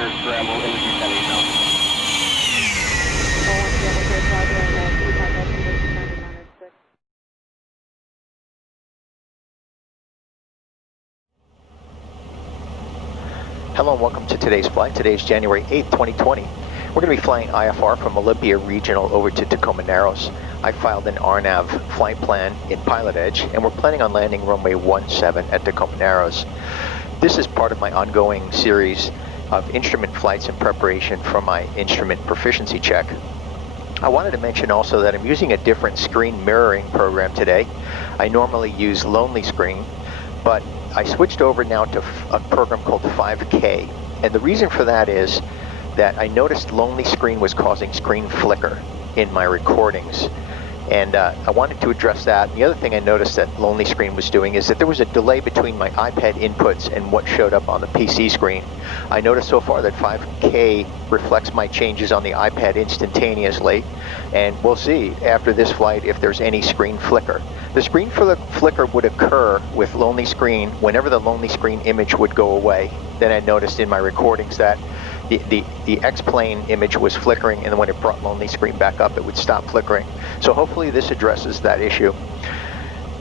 There's scramble in the descending zone. Hello and welcome to today's flight. Today is January 8th, 2020. We're going to be flying IFR from Olympia Regional over to Tacoma Narrows. I filed an RNAV flight plan in PilotEdge, and we're planning on landing runway 17 at Tacoma Narrows. This is part of my ongoing series of instrument flights in preparation for my instrument proficiency check. I wanted to mention also that I'm using a different screen mirroring program today. I normally use Lonely Screen, but I switched over now to a program called 5K, and the reason for that is that I noticed Lonely Screen was causing screen flicker in my recordings, and I wanted to address that. And the other thing I noticed that Lonely Screen was doing is that there was a delay between my iPad inputs and what showed up on the PC screen. I noticed so far that 5K reflects my changes on the iPad instantaneously, and we'll see after this flight if there's any screen flicker. The screen flicker would occur with Lonely Screen whenever the Lonely Screen image would go away. Then I noticed in my recordings that the X-plane image was flickering, and then when it brought Lonely Screen back up, it would stop flickering. So hopefully this addresses that issue.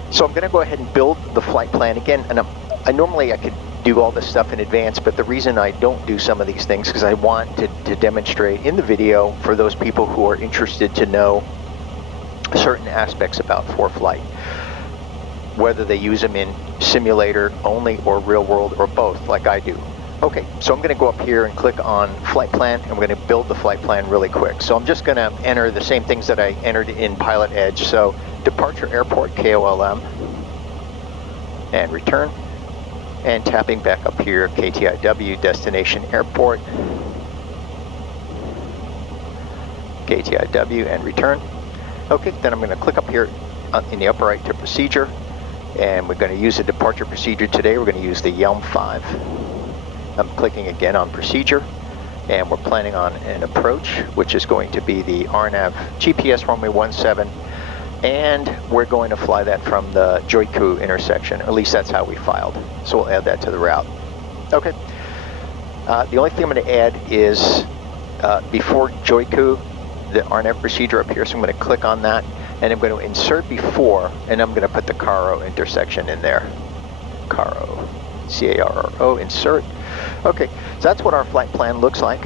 So I'm going to go ahead and build the flight plan again, and normally I could do all this stuff in advance, but the reason I don't do some of these things is because I want to demonstrate in the video for those people who are interested to know certain aspects about ForeFlight, whether they use them in simulator only or real world or both, like I do. Okay, so I'm going to go up here and click on flight plan, and we're going to build the flight plan really quick. So I'm just going to enter the same things that I entered in PilotEdge. So departure airport KOLM and return, and tapping back up here KTIW destination airport, KTIW and return. Okay, then I'm going to click up here in the upper right to procedure, and we're going to use a departure procedure today. We're going to use the YELM 5. I'm clicking again on procedure, and we're planning on an approach, which is going to be the RNAV GPS runway 17, and we're going to fly that from the Joiku intersection. At least that's how we filed. So we'll add that to the route. Okay. The only thing I'm going to add is before Joiku, the RNAV procedure up here, so I'm going to click on that, and I'm going to insert before, and I'm going to put the Caro intersection in there. Caro, C-A-R-R-O, insert. Okay, so that's what our flight plan looks like,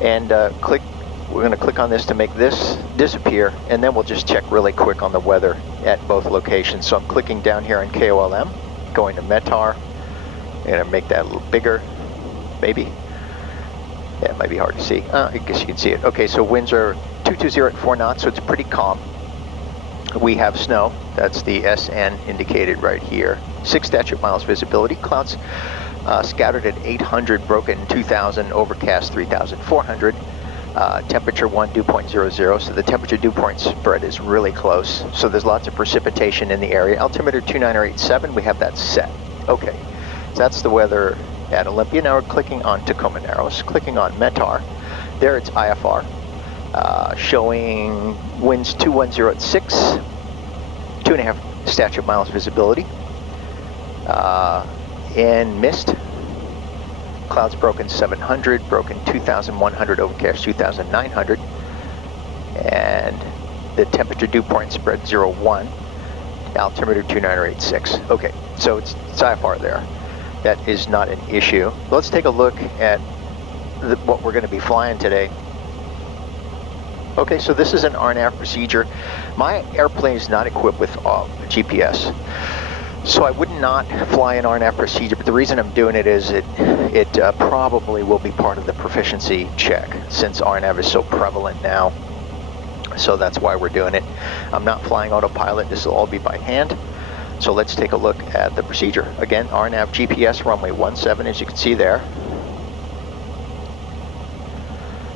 and we're going to click on this to make this disappear, and then we'll just check really quick on the weather at both locations. So I'm clicking down here on KOLM, going to METAR, I'm going to make that a little bigger, maybe. Yeah, it might be hard to see. I guess you can see it. Okay, so winds are 220 at 4 knots, so it's pretty calm. We have snow. That's the SN indicated right here. 6 statute miles visibility. Clouds scattered at 800, broken 2,000, overcast 3,400. Temperature 1, dew point 00. So the temperature dew point spread is really close. So there's lots of precipitation in the area. Altimeter 29087. We have that set. Okay, so that's the weather at Olympia. Now we're clicking on Tacoma Narrows, clicking on METAR. There it's IFR, showing winds 210 at 6, 2.5 statute miles visibility, and mist. Clouds broken 700, broken 2,100, overcast 2,900, and the temperature dew point spread 01, altimeter 29086. Okay, so it's IFR there. That is not an issue. Let's take a look at what we're going to be flying today. Okay, so this is an RNAV procedure. My airplane is not equipped with GPS, so I would not fly an RNAV procedure, but the reason I'm doing it is it probably will be part of the proficiency check, since RNAV is so prevalent now. So that's why we're doing it. I'm not flying autopilot. This will all be by hand. So let's take a look at the procedure. Again, RNAV GPS runway 17, as you can see there.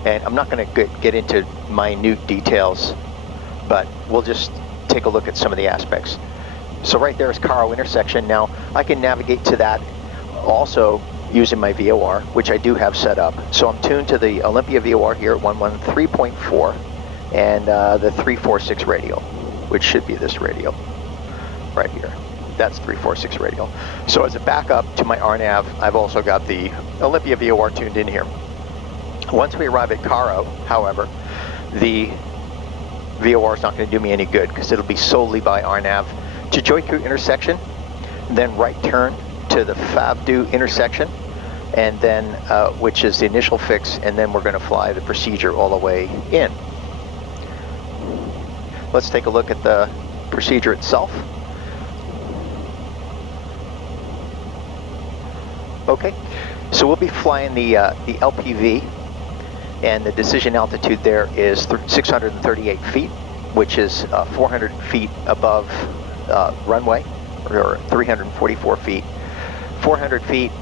And I'm not going to get into minute details, but we'll just take a look at some of the aspects. So right there is Caro intersection. Now I can navigate to that also using my VOR, which I do have set up. So I'm tuned to the Olympia VOR here at 113.4 and the 346 radial, which should be this radial right here. That's 346 radial. So as a backup to my RNAV, I've also got the Olympia VOR tuned in here. Once we arrive at Caro, however, the VOR is not going to do me any good because it'll be solely by RNAV to Joiku intersection, then right turn to the Favdu intersection, and then which is the initial fix, and then we're going to fly the procedure all the way in. Let's take a look at the procedure itself. Okay, so we'll be flying the LPV, and the decision altitude there is 638 feet, which is 400 feet above runway, or 344 feet. 400 feet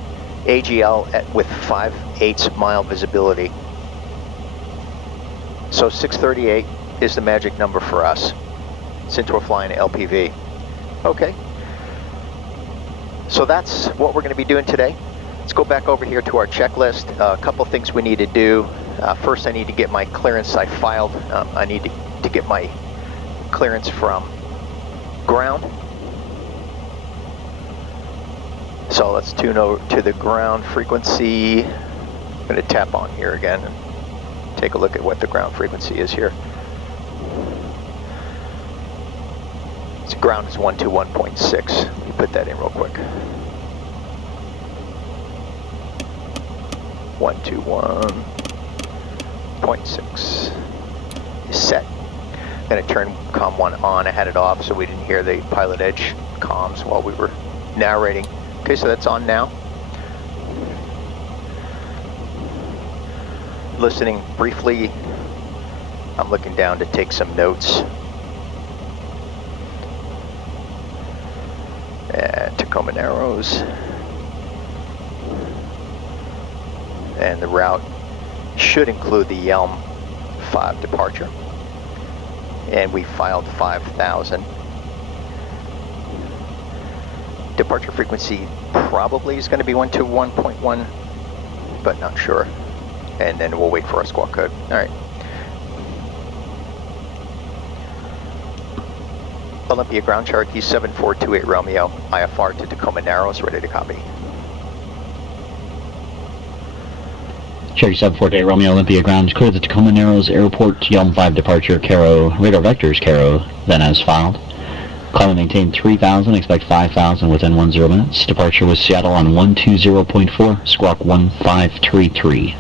AGL with 5/8 mile visibility. So 638 is the magic number for us, since we're flying LPV. Okay, so that's what we're going to be doing today. Let's go back over here to our checklist. A couple things we need to do. First, I need to get my clearance. I filed. I need to get my clearance from ground. So let's tune over to the ground frequency. I'm going to tap on here again and take a look at what the ground frequency is here. So ground is 121.6. Let me put that in real quick. 121.6 is set. I'm going to turn COM 1 on. I had it off so we didn't hear the PilotEdge comms while we were narrating. Okay, so that's on now. Listening briefly. I'm looking down to take some notes. Tacoma Narrows. And the route should include the Yelm 5 departure. And we filed 5,000. Departure frequency probably is going to be 121.1, but not sure. And then we'll wait for our squawk code. All right. Olympia ground Cherokee 7428 Romeo, IFR to Tacoma Narrows, ready to copy. Cherokee 748 Romeo, Olympia ground, clear the Tacoma Narrows Airport, Yelm 5 departure, Caro, radar vectors, Caro, then as filed. Climb and maintain 3,000, expect 5,000 within 10 minutes. Departure was Seattle on 120.4, squawk 1533.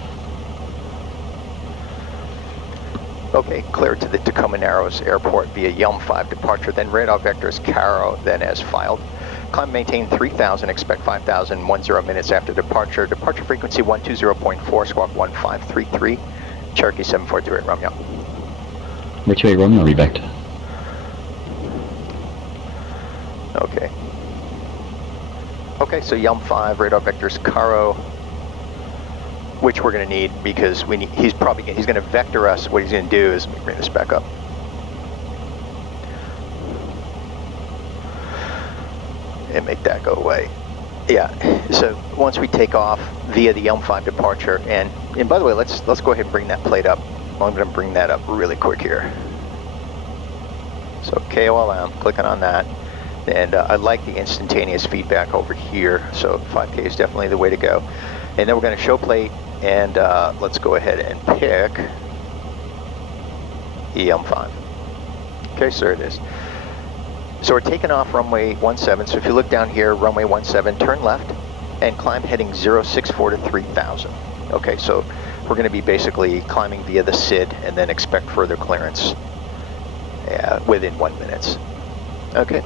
Okay, clear to the Tacoma Narrows Airport via Yelm 5 departure, then radar vectors, Caro, then as filed. Climb, maintain 3,000, expect 5,000, 10 minutes after departure. Departure frequency 120.4, squawk 1533, Cherokee 7428 Romeo. Number 28 Romeo, revect. Okay. Okay, so Yelm 5, radar vectors, Caro, which we're going to need because he's going to vector us. What he's going to do is, let me bring this back up. And make that go away. Yeah, so once we take off via the Yelm 5 departure, and by the way, let's go ahead and bring that plate up. I'm going to bring that up really quick here. So KOLM, clicking on that. And I like the instantaneous feedback over here, so 5K is definitely the way to go. And then we're going to show plate, and let's go ahead and pick EM5. Okay, so there it is. So we're taking off runway 17, so if you look down here, runway 17, turn left, and climb heading 064 to 3000. Okay, so we're going to be basically climbing via the SID, and then expect further clearance within 1 minute. Okay.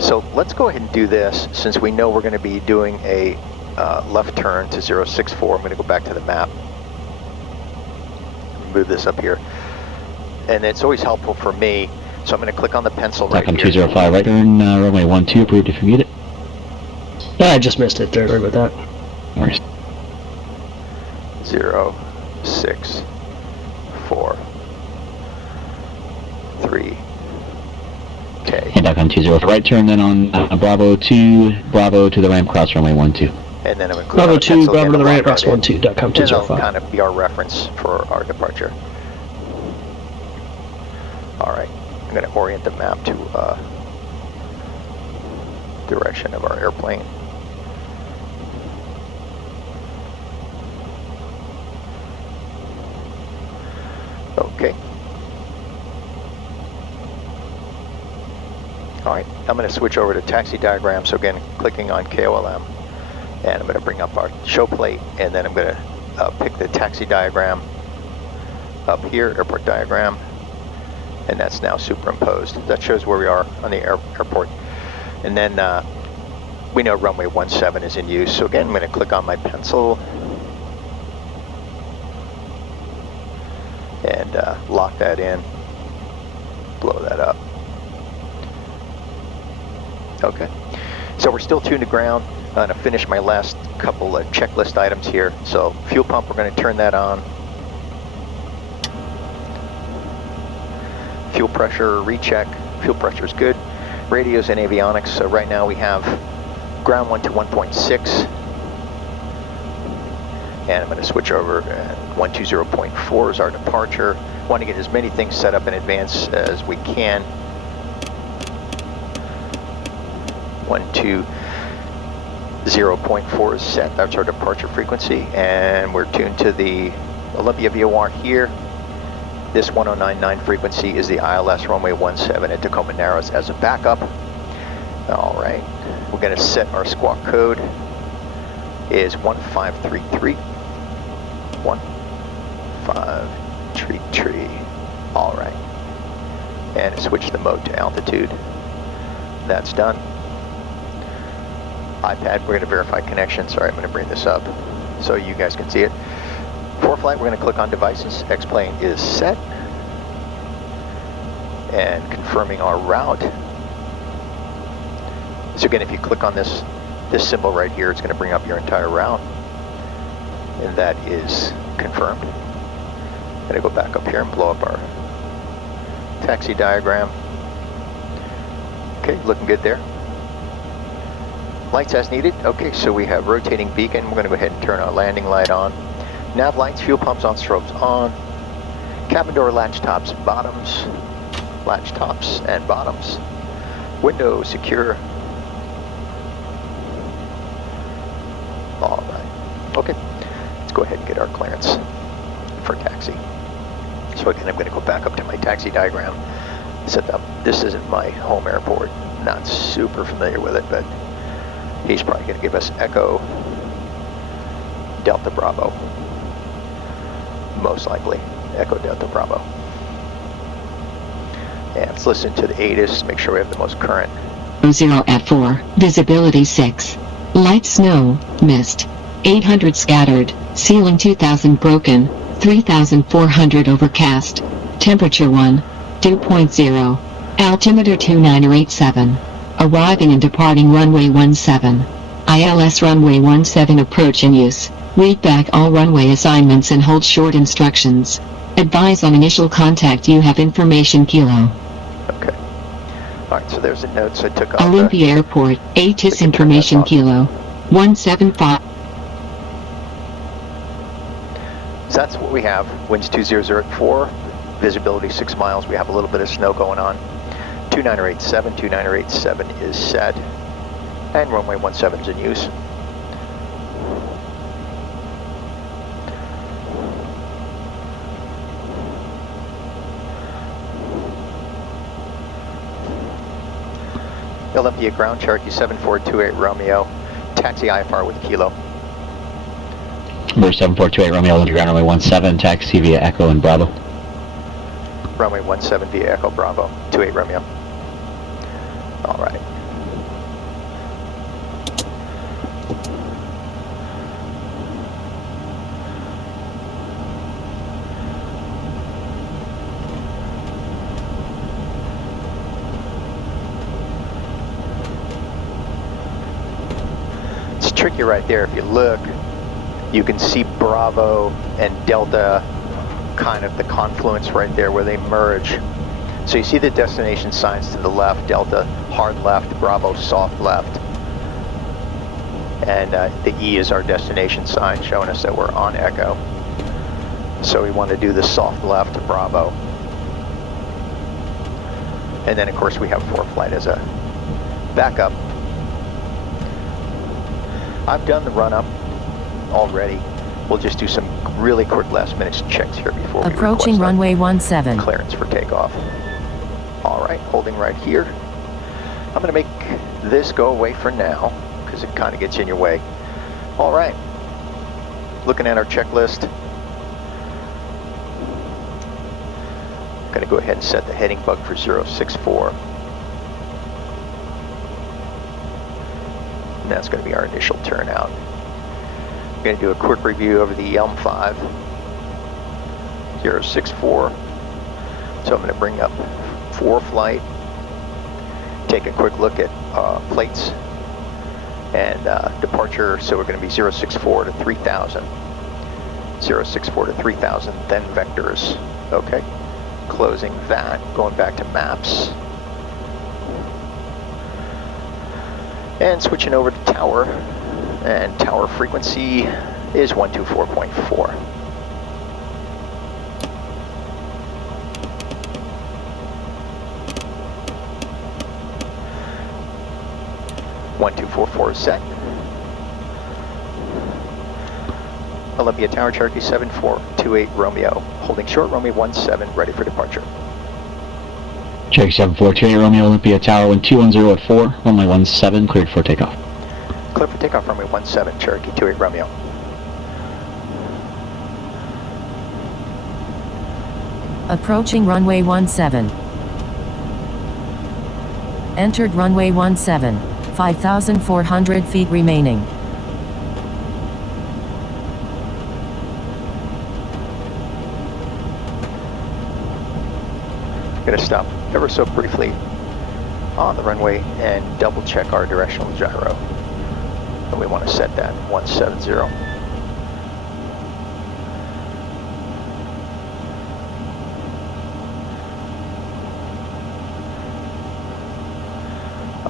So let's go ahead and do this, since we know we're going to be doing a left turn to 064. I'm going to go back to the map. Move this up here. And it's always helpful for me, so I'm going to click on the pencil right here. 205, right turn, runway 12, approved if you get it. Yeah, I just missed it there, sorry about that. No worries. 064 3. Okay. And back on 20, right turn, then on Bravo 2, Bravo to the ramp, cross runway 12. And then I'm going to Bravo 2, Bravo to the ramp, cross 12.com And that'll 205. kind of be our reference for our departure. All right, I'm going to orient the map to direction of our airplane. Okay. All right, I'm going to switch over to taxi diagram. So again, clicking on KOLM, and I'm going to bring up our show plate, and then I'm going to pick the taxi diagram up here, airport diagram, and that's now superimposed. That shows where we are on the airport. And then we know runway 17 is in use. So again, I'm going to click on my pencil and lock that in, blow that up. Okay, so we're still tuned to ground. I'm going to finish my last couple of checklist items here. So fuel pump, we're going to turn that on. Fuel pressure recheck, fuel pressure is good. Radios and avionics, so right now we have ground 1 to 1.6. And I'm going to switch over, and 120.4 is our departure. Want to get as many things set up in advance as we can. 120.4 is set, that's our departure frequency, and we're tuned to the Olympia VOR here. This 1099 frequency is the ILS runway 17 at Tacoma Narrows as a backup. All right, we're going to set our squawk code is 1533. 1533. All right, and switch the mode to altitude. That's done. iPad, we're going to verify connection. Sorry, I'm going to bring this up so you guys can see it. ForeFlight, we're going to click on devices. X-plane is set. And confirming our route. So again, if you click on this symbol right here, it's going to bring up your entire route. And that is confirmed. I'm going to go back up here and blow up our taxi diagram. Okay, looking good there. Lights as needed. Okay, so we have rotating beacon. We're going to go ahead and turn our landing light on. Nav lights, fuel pumps on, strobes on. Cabin door latch tops, bottoms. Latch tops and bottoms. Window secure. All right. Okay, let's go ahead and get our clearance for taxi. So again, I'm going to go back up to my taxi diagram. Set up. This isn't my home airport. Not super familiar with it, but he's probably going to give us Echo Delta Bravo. Most likely, Echo Delta Bravo. And let's listen to the ATIS, make sure we have the most current. 0 at 4, visibility 6. Light snow, mist. 800 scattered, ceiling 2000 broken, 3400 overcast. Temperature 1, 2.0. Altimeter 2987. Arriving and departing runway 17. ILS runway 17 approach in use. Read back all runway assignments and hold short instructions. Advise on initial contact, you have information kilo. Okay. Alright, so there's the notes I took off. Olympia Airport, ATIS information kilo. 175. So that's what we have. Winds 200 at 4. Visibility 6 miles. We have a little bit of snow going on. 2987 is set. And runway 17 is in use. Olympia ground, Cherokee 7428 Romeo, taxi IFR with kilo. Number 7428 Romeo, Olympia ground, runway 17, taxi via Echo and Bravo. Runway 17 via Echo Bravo, 28 Romeo. All right. It's tricky right there. If you look, you can see Bravo and Delta, kind of the confluence right there where they merge. So you see the destination signs to the left, Delta hard left, Bravo soft left. And the E is our destination sign showing us that we're on Echo. So we want to do the soft left to Bravo. And then of course we have ForeFlight as a backup. I've done the run up already. We'll just do some really quick last minute checks here before we Approaching request runway 17. clearance for takeoff. All right, holding right here. I'm gonna make this go away for now because it kind of gets in your way. All right, looking at our checklist. I'm gonna go ahead and set the heading bug for 064. And that's gonna be our initial turnout. I'm going to do a quick review over the ELM-5 064. So I'm going to bring up ForeFlight, take a quick look at plates and departure. So we're going to be 064 to 3000, 064 to 3000, then vectors. Okay, closing that, going back to maps, and switching over to tower. And tower frequency is 124.4. (1244) is set. Olympia Tower, Cherokee 7428 Romeo, holding short, Romeo 17, ready for departure. Cherokee 7428 Romeo, Olympia Tower, wind 210 at 4, runway 17, cleared for takeoff. Clear for takeoff, runway 17, Cherokee 28 Romeo. Approaching runway 17. Entered runway 17. 5,400 feet remaining. Going to stop ever so briefly on the runway and double check our directional gyro. And we want to set that 170.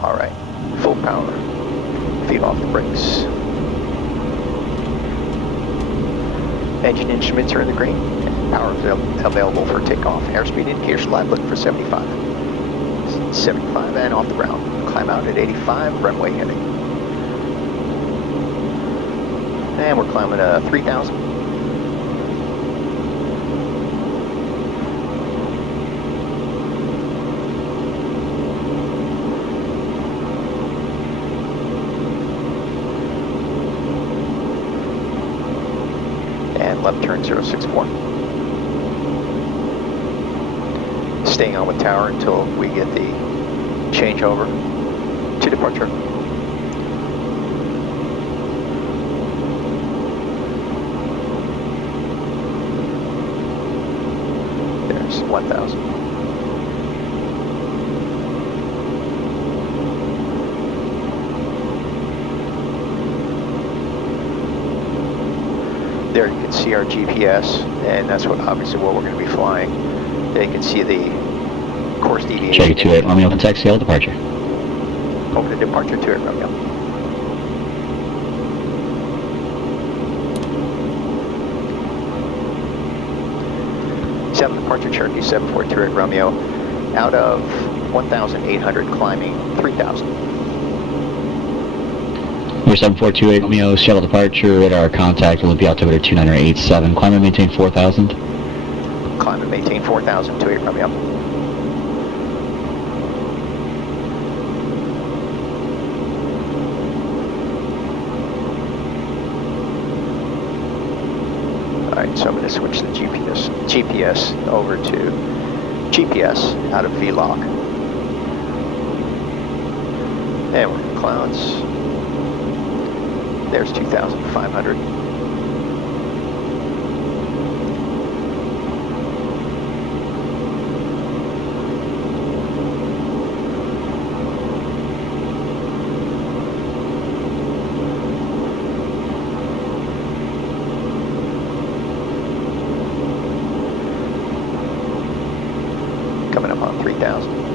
All right, full power. Feet off the brakes. Engine instruments are in the green. Power available for takeoff. Airspeed indicators live, looking for 75. 75 and off the ground. Climb out at 85, runway heading. And we're climbing 3,000. And left turn 064. Staying on with tower until we get the changeover to departure. There's 1,000. There you can see our GPS, and that's obviously what we're going to be flying. There you can see the course deviation. Cherokee 28 Romeo, contact scale departure. Over to departure 28 Romeo. Departure Cherokee 7428 Romeo, out of 1,800 climbing 3,000. Number 7428 Romeo, shuttle departure, radar contact, Olympia altimeter 2987, climb and maintain 4,000. Climb and maintain 4,000, 28 Romeo. Alright, so I'm going to switch the GPS over to GPS out of VLOC. And we're in the clouds. There's 2,500. Coming up on 3,000.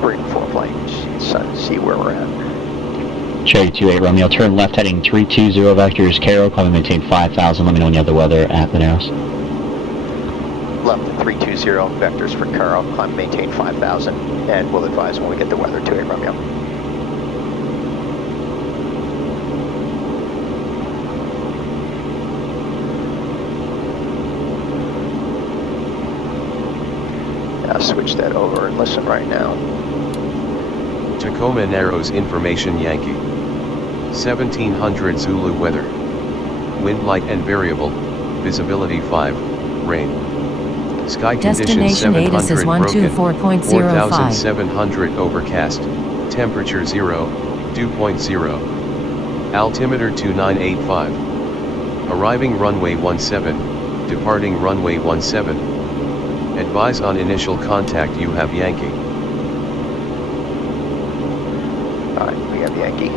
We're in ForeFlight, so see where we're at. Cherokee 28 Romeo, turn left heading 320 vectors, Caro, climb and maintain 5,000, let me know when you have the weather at the Narrows. left 320 vectors for Caro, climb and maintain 5,000, and we'll advise when we get the weather to 8 Romeo. I'll switch that over and listen right now. Tacoma Narrows information Yankee. 1700 Zulu weather. Wind light and variable, visibility 5, rain. Sky conditions Destination 700 ATC is broken, 124.05. 4700 overcast, temperature 0, dew point 0. Altimeter 2985. Arriving runway 17, departing runway 17. Advise on initial contact you have Yankee. Alright, we have Yankee.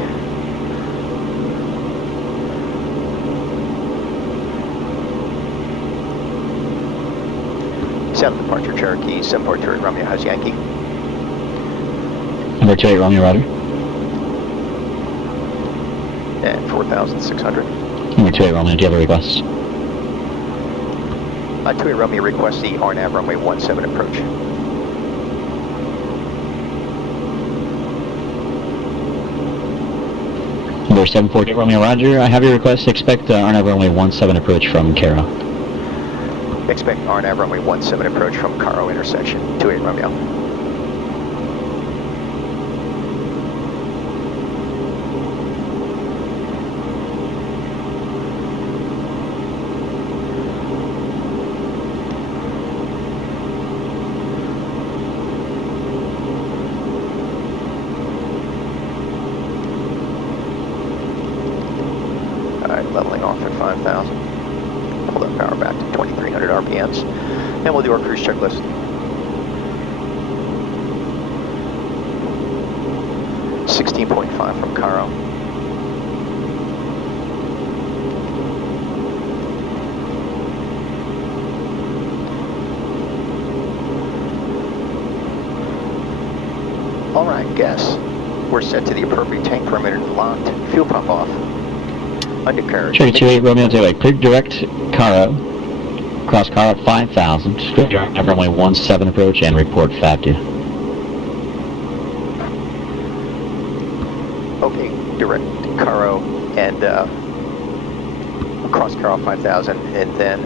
Sound of departure Cherokee, 742 Romeo, how's Yankee? Number 28 Romeo, roger. And 4,600. Number 28 Romeo, do you have a request? 28 Romeo requests the RNAV runway 17 approach. Number 748 Romeo, roger. I have your request. Expect RNAV runway 17 approach from Caro. Expect RNAV runway 17 approach from Caro intersection, 28 Romeo. Alright, leveling off at 5,000. Pull that power back to 2,300 RPMs. And we'll do our cruise checklist. .5 from Caro. Alright, guess. We're set to the appropriate tank perimeter locked. Fuel pump off. Undercarriage. Cherry 28 Romeo, take clear direct Caro. Cross Caro at 5,000. Clear direct runway 17 approach and report FABDU. Okay, direct Caro and cross Caro 5,000, and then,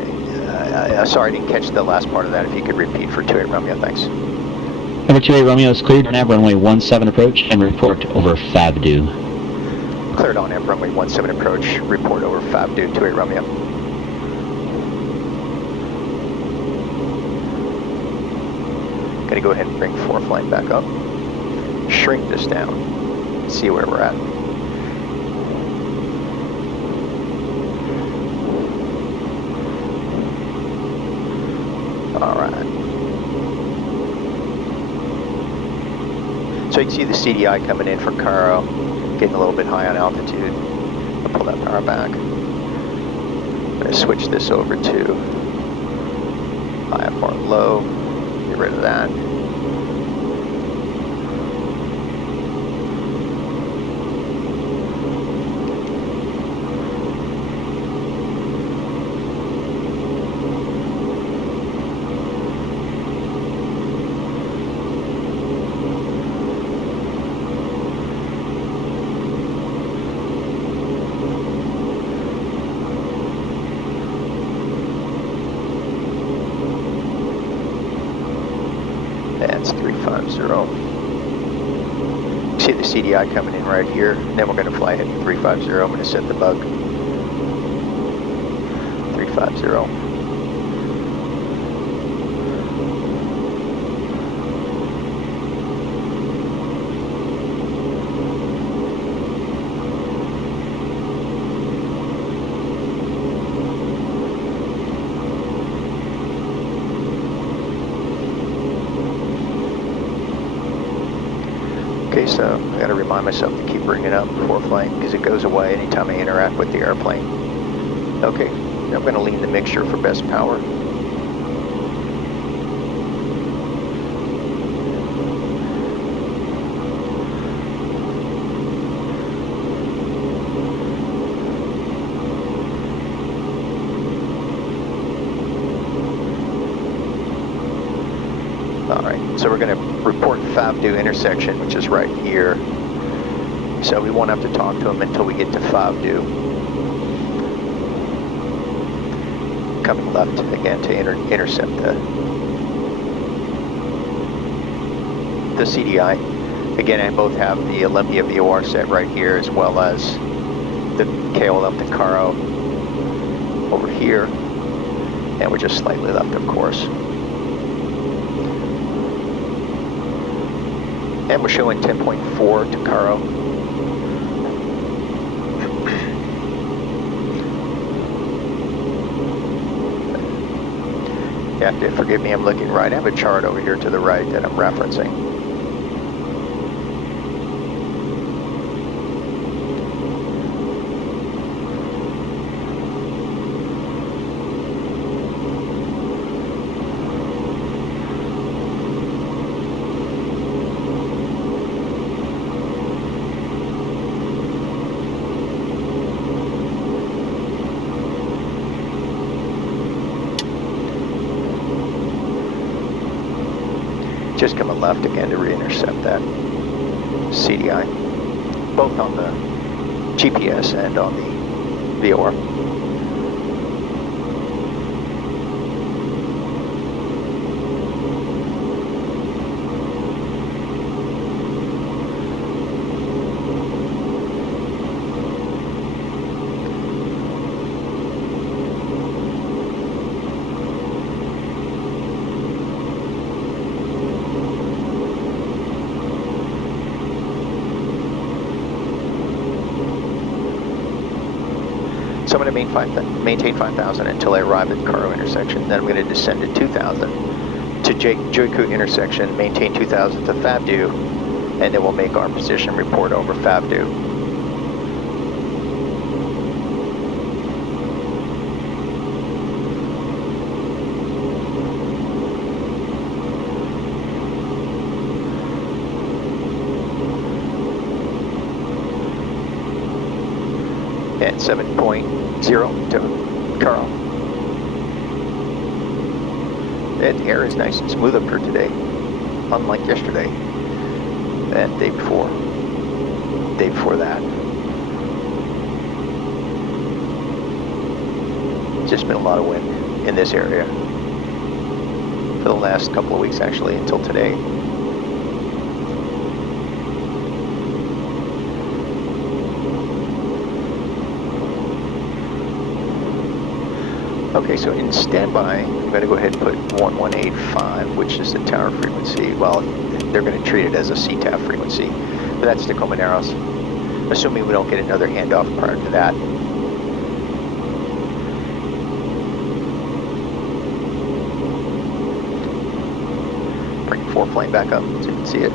sorry I didn't catch the last part of that. If you could repeat for 28 Romeo, thanks. Number 28 Romeo is cleared on runway 17 approach and report over FABDU. Cleared on runway 17 approach, report over FABDU, 28 Romeo. Gonna go ahead and bring ForeFlight back up. Shrink this down. See where we're at. Alright. So you can see the CDI coming in for Caro, getting a little bit high on altitude. I'll pull that power back. I'm going to switch this over to IFR low, get rid of that. That's 350. See the CDI coming in right here. Then we're going to fly ahead to 350. I'm going to set the bug. 350. Okay, so I got to remind myself to keep bringing up ForeFlight because it goes away anytime I interact with the airplane. Okay, I'm going to lean the mixture for best power. All right, so we're going to report Favdu intersection, which is right here. So we won't have to talk to him until we get to Favdu. Coming left again to intercept the CDI. Again, I both have the Olympia VOR set right here, as well as the KOLM Takaro over here. And we're just slightly left of course. And we're showing 10.4 Takaro. You have to forgive me, I'm looking right. I have a chart over here to the right that I'm referencing. Just coming left again to re-intercept that CDI, both on the GPS and on the VOR. So I'm going to maintain 5,000 until I arrive at Karo intersection. Then I'm going to descend to 2,000 to Joiku intersection, maintain 2,000 to Favdu, and then we'll make our position report over Favdu. At 7.0 to Carl. That air is nice and smooth up here today, unlike yesterday and the day before that. Just been a lot of wind in this area for the last couple of weeks, actually, until today. Okay, so in standby, I'm going to go ahead and put 1185, which is the tower frequency. Well, they're going to treat it as a CTAF frequency, but that's Tacoma Narrows, assuming we don't get another handoff prior to that. Bring ForeFlight back up so you can see it.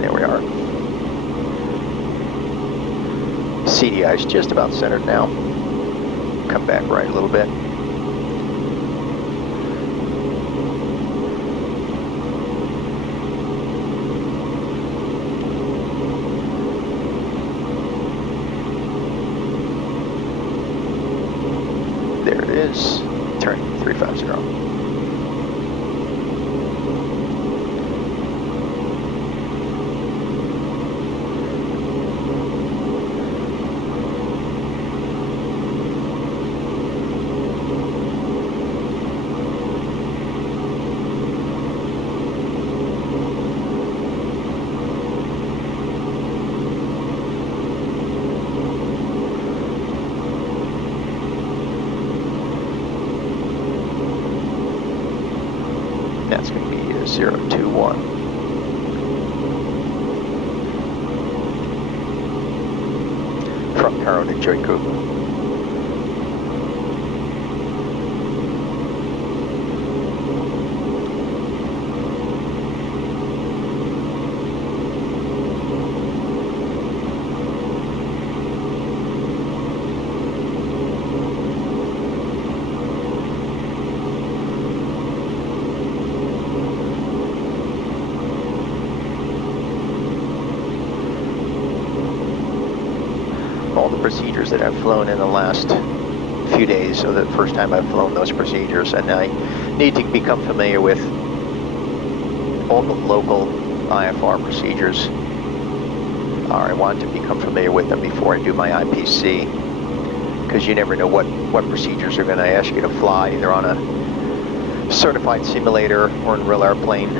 There we are. CDI is just about centered now. Come back right a little bit. There it is. Turn 350. That's going to be 021. From Karo to Joiku. All the procedures that I've flown in the last few days, so the first time I've flown those procedures, and I need to become familiar with all the local IFR procedures. I want to become familiar with them before I do my IPC, because you never know what procedures are going to ask you to fly, either on a certified simulator or in real airplane.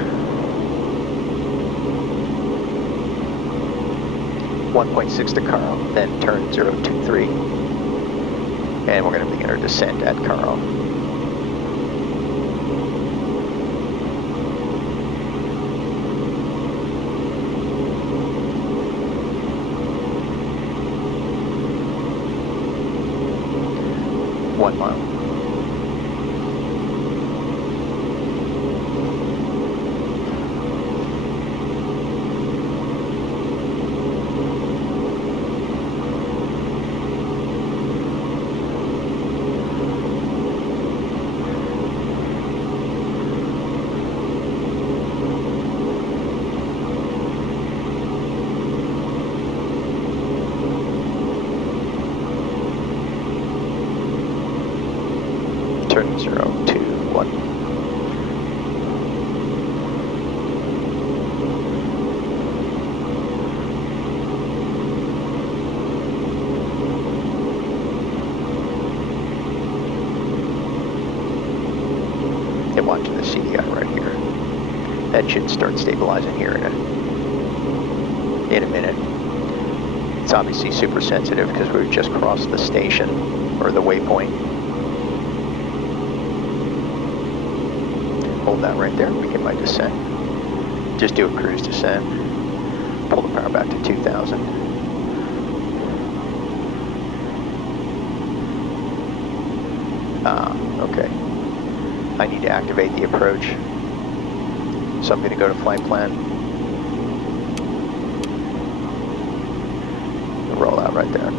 1.6 to Carl, then turn 023, and we're going to begin our descent at Carl. .1 mile. Turn 021. And watching the CDI right here. That should start stabilizing here in a minute. It's obviously super sensitive because we've just crossed the station or the waypoint. Hold that right there, begin my descent. Just do a cruise descent. Pull the power back to 2,000. Okay. I need to activate the approach. So I'm going to go to flight plan. Roll out right there.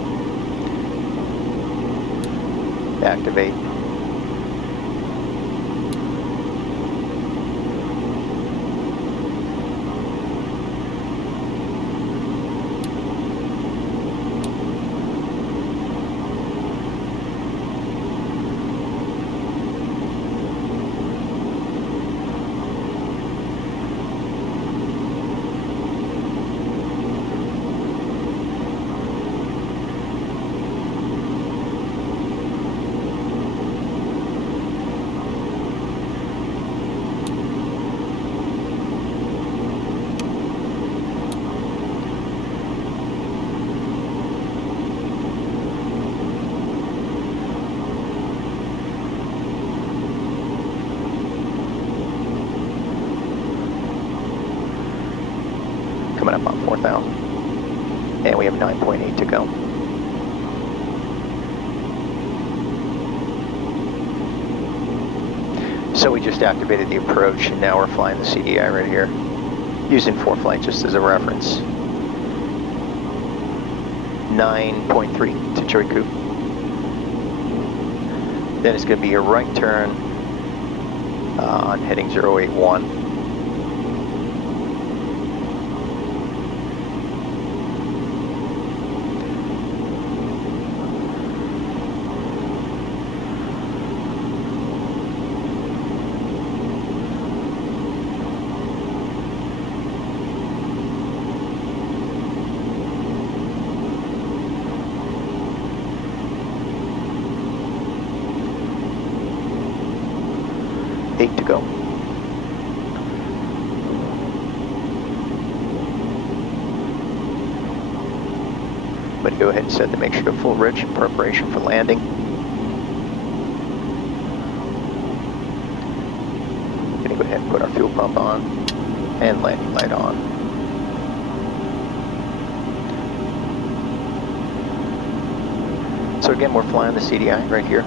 Activate. Coming up on 4,000. And we have 9.8 to go. So we just activated the approach, and now we're flying the CDI right here, using ForeFlight just as a reference. 9.3 to Choiku. Then it's going to be a right turn on heading 081. To go. But go ahead and set the mixture to full rich in preparation for landing. Gonna go ahead and put our fuel pump on and landing light on. So again, we're flying the CDI right here.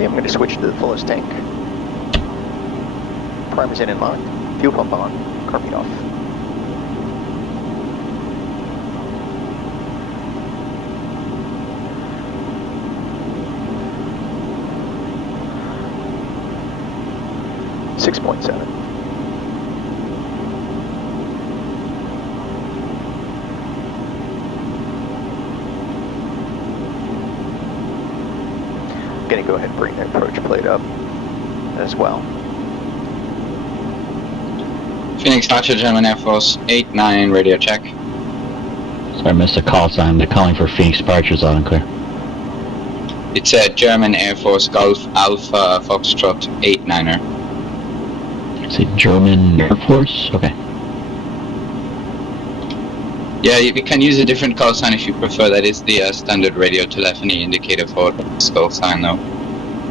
I'm going to switch to the fullest tank. Primers in and locked. Fuel pump on. Car feed off. .7. Going to go ahead and bring the approach plate up. as well. Phoenix Archer, German Air Force, 89, radio check. Sorry, I missed a call sign. They're calling for Phoenix departures loud and clear. It's a German Air Force Golf Alpha Foxtrot 89er. It's a German Air Force? Okay. Yeah, you can use a different call sign if you prefer. That is the standard radio telephony indicator for this call sign, though.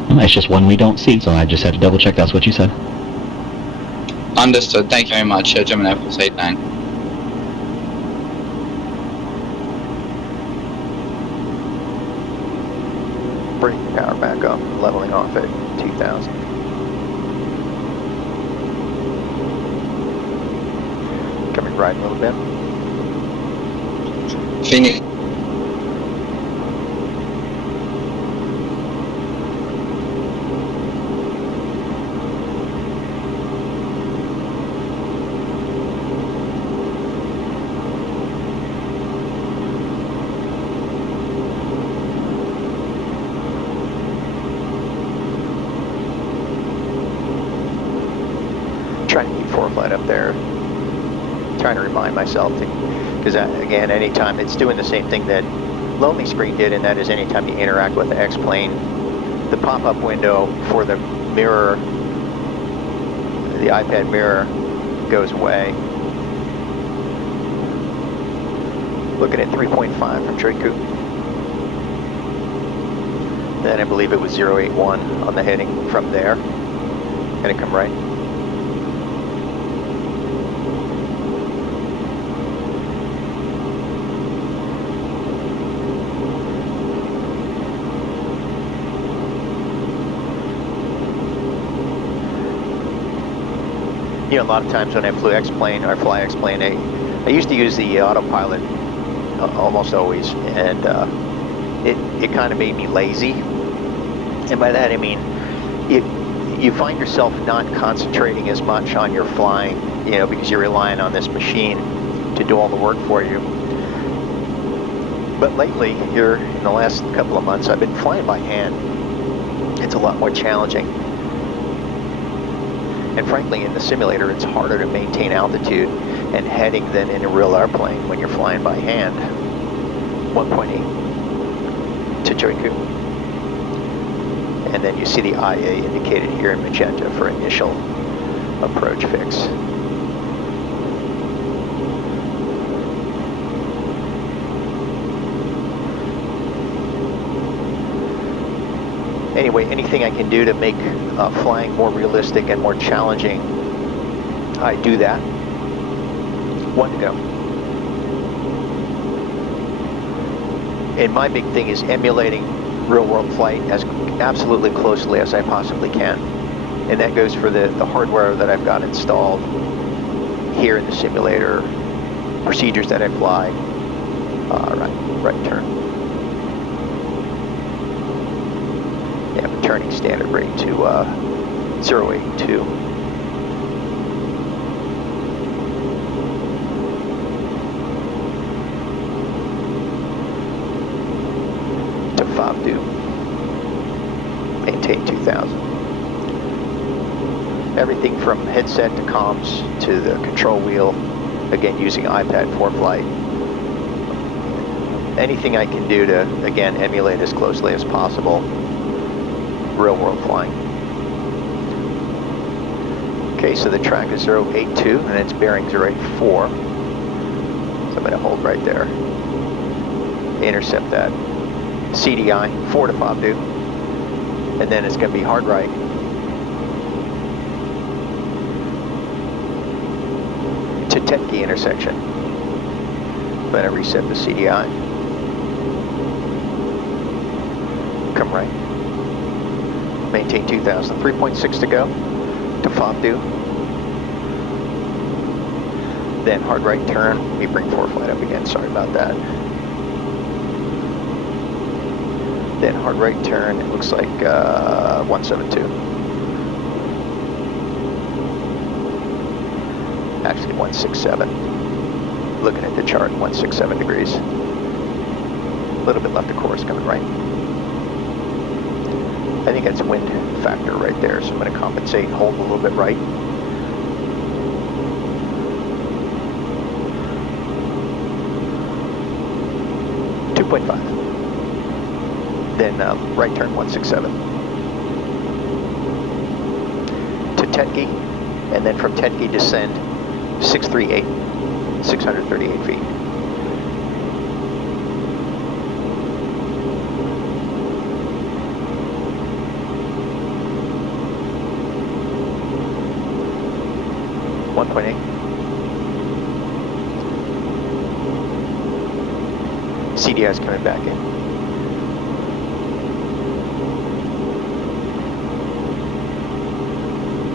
Well, it's just one we don't see, so I just had to double check that's what you said. Understood. Thank you very much, German Air Force 89. Bring the power back up, leveling off at 2,000. Coming right a little bit. Phoenix. Trying to keep ForeFlight up there. Trying to remind myself to, because again, anytime it's doing the same thing that Lonely Screen did, and that is anytime you interact with the X-plane, the pop-up window for the mirror, the iPad mirror, goes away. Looking at 3.5 from Draku. Then I believe it was 081 on the heading from there. Gonna come right. You know, a lot of times when I flew X-plane or fly X-plane, I used to use the autopilot almost always, and it kind of made me lazy. And by that I mean, you find yourself not concentrating as much on your flying, you know, because you're relying on this machine to do all the work for you. But lately, here in the last couple of months, I've been flying by hand. It's a lot more challenging. And frankly, in the simulator, it's harder to maintain altitude and heading than in a real airplane when you're flying by hand. 1.8 to Draku. And then you see the IA indicated here in magenta for initial approach fix. Anyway, anything I can do to make flying more realistic and more challenging, I do that. 1 to go. And my big thing is emulating real-world flight as absolutely closely as I possibly can. And that goes for the hardware that I've got installed here in the simulator, procedures that I fly. Right turn. Turning standard rate to 082. To FOBDU. Maintain 2000. Everything from headset to comms to the control wheel, again using iPad ForeFlight. Anything I can do to, again, emulate as closely as possible real world flying. Okay, so the track is 082 and it's bearing 084. So I'm going to hold right there. Intercept that. CDI, 4 to FOBDU. And then it's going to be hard right. To Tetke intersection. I'm going to reset the CDI. Come right. Maintain 2000, 3.6 to go to FOBDU. Then hard right turn. Let me bring ForeFlight up again, sorry about that. Then hard right turn, it looks like 172. Actually 167. Looking at the chart, 167 degrees. A little bit left of course, coming right. I think that's wind factor right there, so I'm going to compensate and hold a little bit right. Then right turn 167 to Tetke, and then from Tetke descend 638, 638 feet. CDI's coming back in.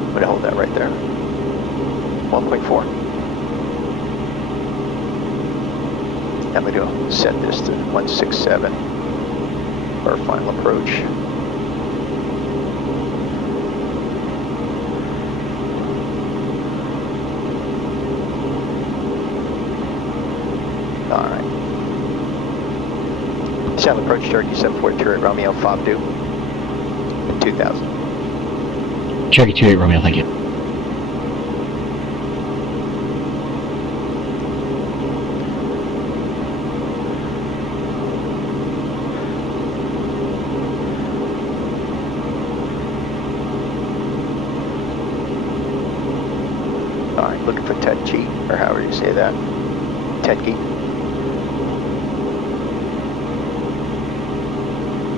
I'm going to hold that right there. 1.4. I'm going to set this to 167 for our final approach. All right. Sound approach Cherokee 742 at Romeo 52 2000. Cherokee 28 Romeo, thank you. All right, looking for Tetke, or however you say that. Tetke.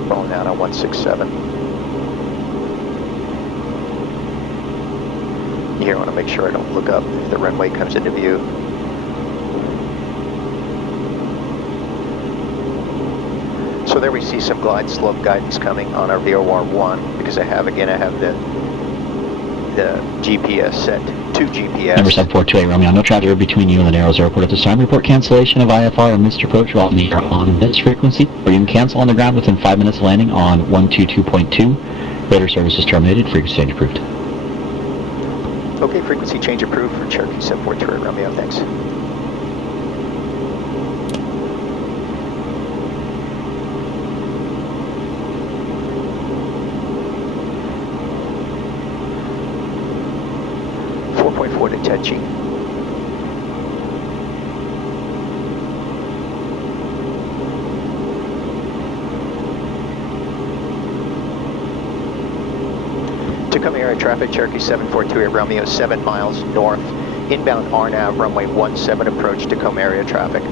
Rolling out on 167. Here, I want to make sure I don't look up if the runway comes into view. So there we see some glide slope guidance coming on our VOR1 because I have the GPS set to GPS. Number 7428 Romeo, no traffic between you and the Narrows Airport at this time. Report cancellation of IFR and missed approach while we are on this frequency. Or you can cancel on the ground within 5 minutes of landing on 122.2. Radar service is terminated. Frequency change approved. Okay, frequency change approved for Cherokee 742 Romeo, thanks. To Tetke. Tacoma area traffic, Cherokee 742 at Romeo, 7 miles north, inbound RNAV runway 17 approach, Tacoma area traffic.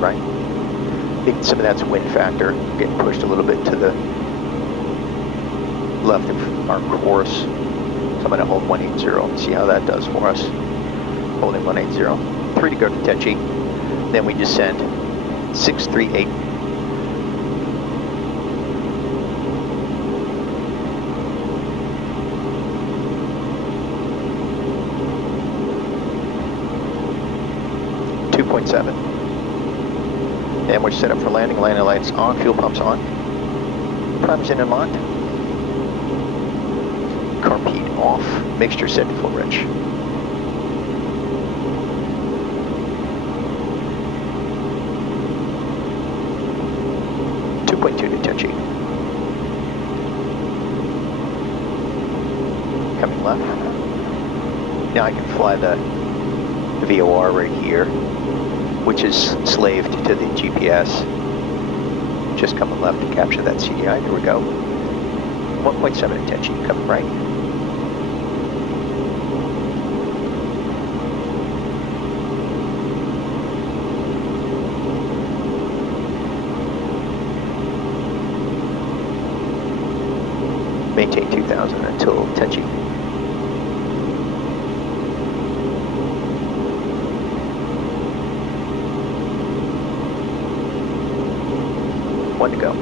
Right. I think some of that's wind factor, getting pushed a little bit to the left of our course. So I'm going to hold 180 and see how that does for us. Holding 180. 3 to go to Tetke. Then we descend 638. And we're set up for landing. Landing lights on, fuel pumps on. Primers in and locked. Carb heat off. Mixture set to full rich. To Tetke. Coming left. Now I can fly the VOR right here, which is slaved to the GPS. Just coming left to capture that CDI. Here we go. 1.7 at Tetke, coming right. Maintain 2000 until Tetke. One to go.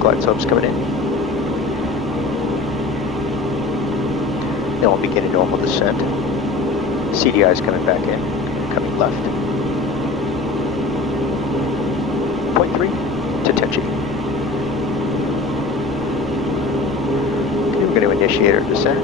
Glide slope's coming in. Then we'll begin a normal descent. CDI is coming back in, coming left. 0.3 to Tenchi. Okay, we're going to initiate our descent.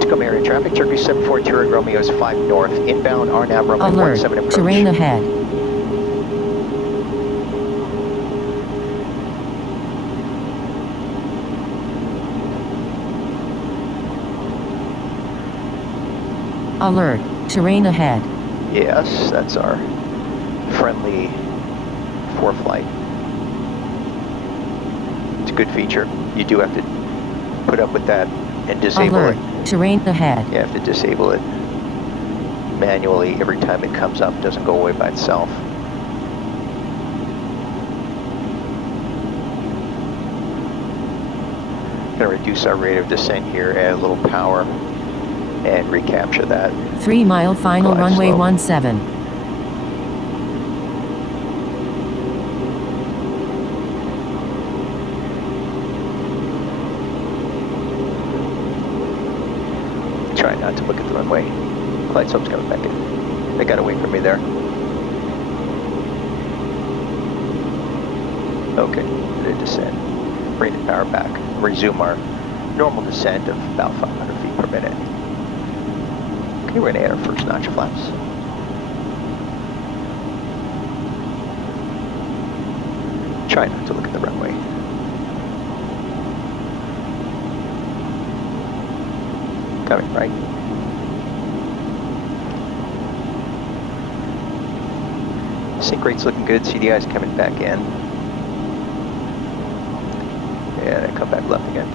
Tacoma area traffic, Turkey 742 Romeo is 5 north, inbound RNAV runway 17 approach. Terrain ahead. Alert, terrain ahead. Yes, that's our friendly ForeFlight. It's a good feature. You do have to put up with that and disable Alert, it. terrain ahead. You have to disable it manually every time it comes up. It doesn't go away by itself. Going to reduce our rate of descent here, add a little power, and recapture that. 3 mile final Glide runway slope. 17. Try not to look at the runway. Glide slope's coming back in. They got away from me there. Okay, the descent. Bring the power back. Resume our normal descent of about 500 feet per minute. Okay, we're gonna add our first notch of flaps. Try not to look at the runway. Coming right. Sync rate's looking good, CDI's coming back in. And I come back left again.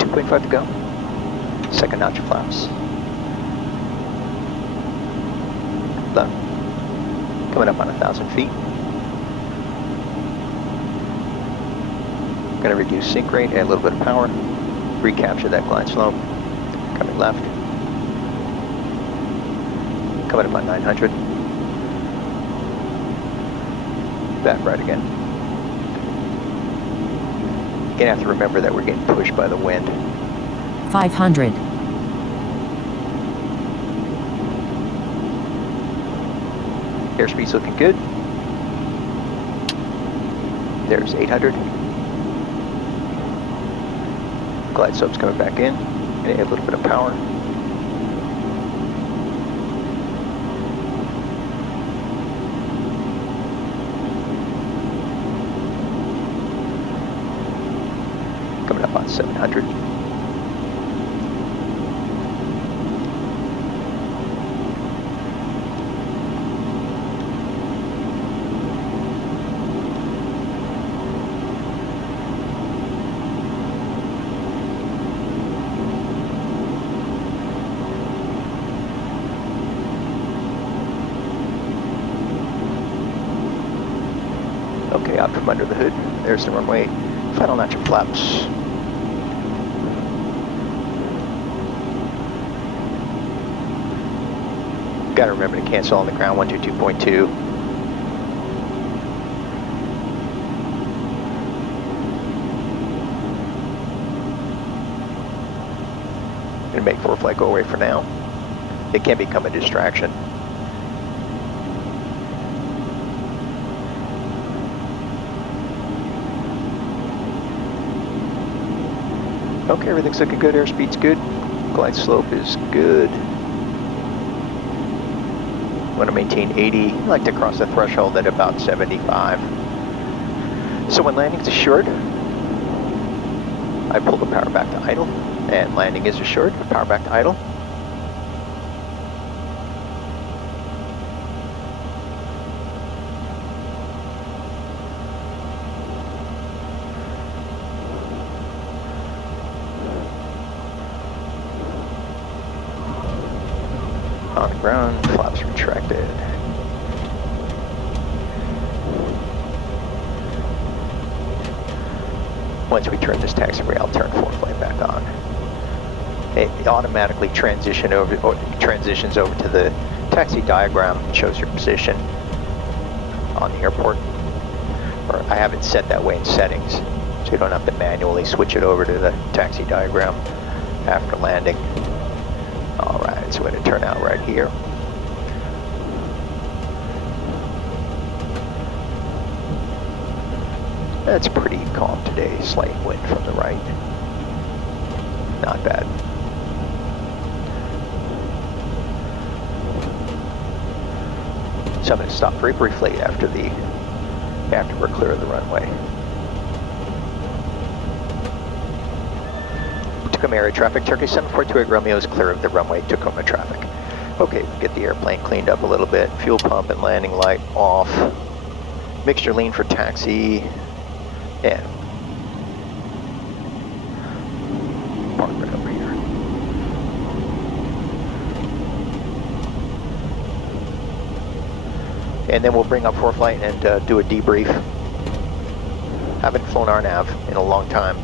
2.5 to go. Second notch of flaps. Left. Coming up on 1,000 feet. Going to reduce sync rate, add a little bit of power, recapture that glide slope. Coming left. Coming up on 900. Back right again. You're gonna have to remember that we're getting pushed by the wind. 500. Airspeed's looking good. There's 800. Glide slope's coming back in. Gonna add a little bit of power. Coming up on 700. Okay, out from under the hood. There's the runway. Final notch of flaps. Got to remember to cancel on the ground 122.2. Gonna make ForeFlight go away for now. It can become a distraction. Okay, everything's looking good. Airspeed's good. Glide slope is good. Want to maintain 80. I like to cross the threshold at about 75. So when landing's assured, I pull the power back to idle, and landing is assured. Power back to idle. On the ground, flaps retracted. Once we turn this taxiway, I'll turn ForeFlight back on. it automatically transitions over to the taxi diagram and shows your position on the airport. Or I have it set that way in settings, so you don't have to manually switch it over to the taxi diagram after landing. All right, so we're going to turn out right here. It's pretty calm today, slight wind from the right. Not bad. So I'm going to stop very briefly after we're clear of the runway. Tacoma area traffic, Turkey 742 Romeo is clear of the runway, Tacoma traffic. Okay, get the airplane cleaned up a little bit. Fuel pump and landing light off. Mixture lean for taxi. Yeah. Park right over here. And then we'll bring up ForeFlight and do a debrief. Haven't flown RNAV in a long time.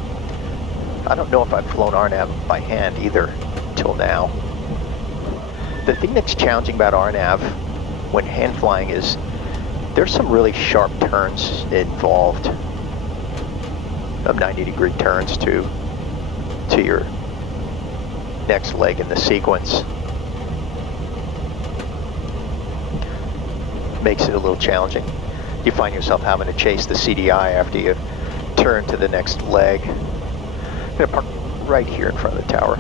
I don't know if I've flown RNAV by hand either until now. The thing that's challenging about RNAV when hand flying is there's some really sharp turns involved. 90-degree turns to your next leg in the sequence. Makes it a little challenging. You find yourself having to chase the CDI after you turn to the next leg. I'm going to park right here in front of the tower.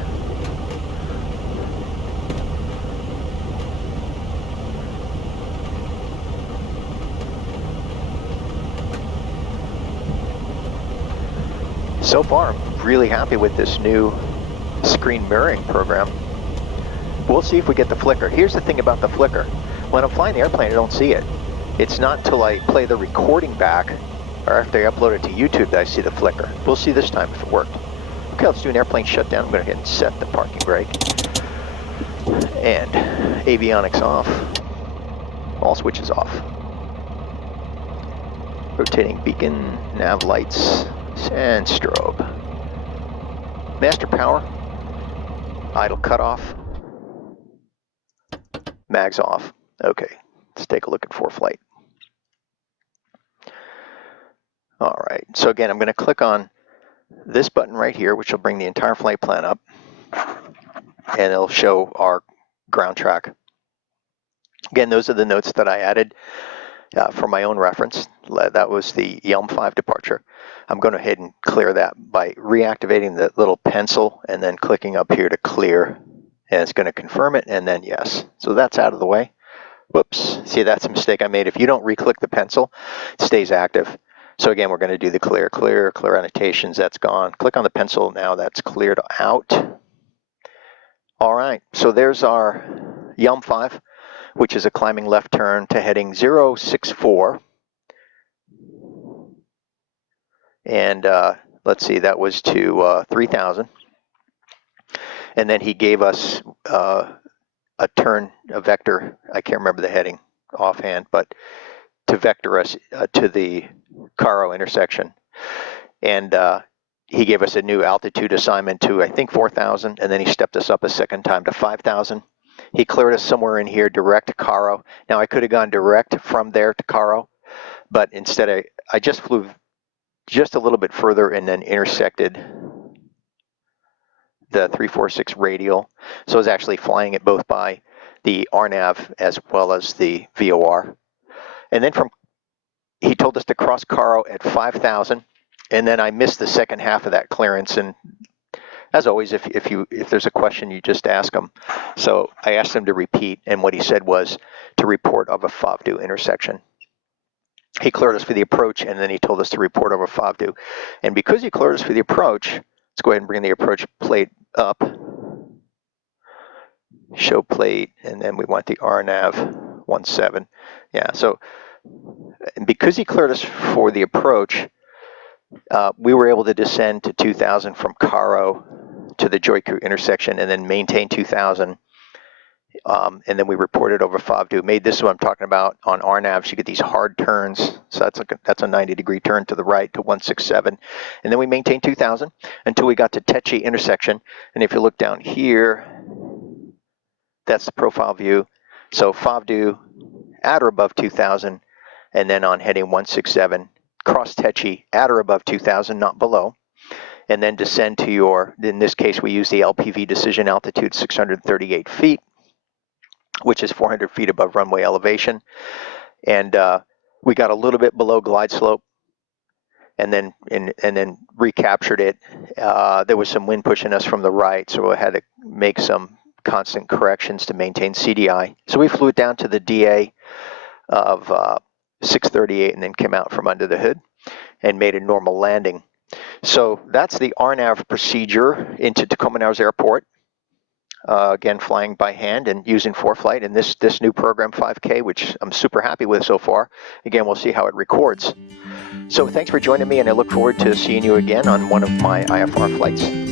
So far, I'm really happy with this new screen mirroring program. We'll see if we get the flicker. Here's the thing about the flicker. When I'm flying the airplane, I don't see it. It's not until I play the recording back or after I upload it to YouTube that I see the flicker. We'll see this time if it worked. Okay, let's do an airplane shutdown. I'm going to go ahead and set the parking brake. And avionics off. All switches off. Rotating beacon, nav lights, and strobe. Master power. Idle cutoff. Mags off. Okay, let's take a look at ForeFlight. All right, so again, I'm going to click on this button right here, which will bring the entire flight plan up, and it'll show our ground track. Again, those are the notes that I added for my own reference. That was the YELM-5 departure. I'm going to go ahead and clear that by reactivating the little pencil and then clicking up here to clear, and it's going to confirm it, and then yes. So that's out of the way. Whoops, see, that's a mistake I made. If you don't re-click the pencil, it stays active. So again, we're going to do the clear annotations, that's gone. Click on the pencil now, that's cleared out. All right, so there's our YELM-5, which is a climbing left turn to heading 064. And let's see, that was to 3,000. And then he gave us a turn, a vector, I can't remember the heading offhand, but to vector us to the Caro intersection. And he gave us a new altitude assignment to, I think, 4,000, and then he stepped us up a second time to 5,000. He cleared us somewhere in here, direct to Caro. Now, I could have gone direct from there to Caro, but instead I just flew just a little bit further and then intersected the 346 radial. So I was actually flying it both by the RNAV as well as the VOR. And then he told us to cross Caro at 5,000, and then I missed the second half of that clearance. And as always, if there's a question, you just ask him. So I asked him to repeat, and what he said was to report of a FOVDU intersection. He cleared us for the approach, and then he told us to report over FOVDU. And because he cleared us for the approach, let's go ahead and bring the approach plate up. Show plate, and then we want the RNAV 17. Yeah, so and because he cleared us for the approach, we were able to descend to 2,000 from Caro to the Joy Crew intersection and then maintain 2,000 and then we reported over FOVDU. Made this what I'm talking about on RNAVs. You get these hard turns, so that's a 90-degree turn to the right to 167, and then we maintained 2,000 until we got to Teche intersection. And if you look down here, that's the profile view. So FOVDU at or above 2,000, and then on heading 167, cross Teche at or above 2,000, not below, and then descend to your, in this case we use the LPV decision altitude 638 feet, which is 400 feet above runway elevation. And we got a little bit below glide slope, and then recaptured it. There was some wind pushing us from the right, so I had to make some constant corrections to maintain CDI. So we flew it down to the DA of 638 and then came out from under the hood and made a normal landing. So that's the RNAV procedure into Tacoma Narrows Airport. Again, flying by hand and using ForeFlight in this new program 5K, which I'm super happy with so far. Again, we'll see how it records. So thanks for joining me, and I look forward to seeing you again on one of my IFR flights.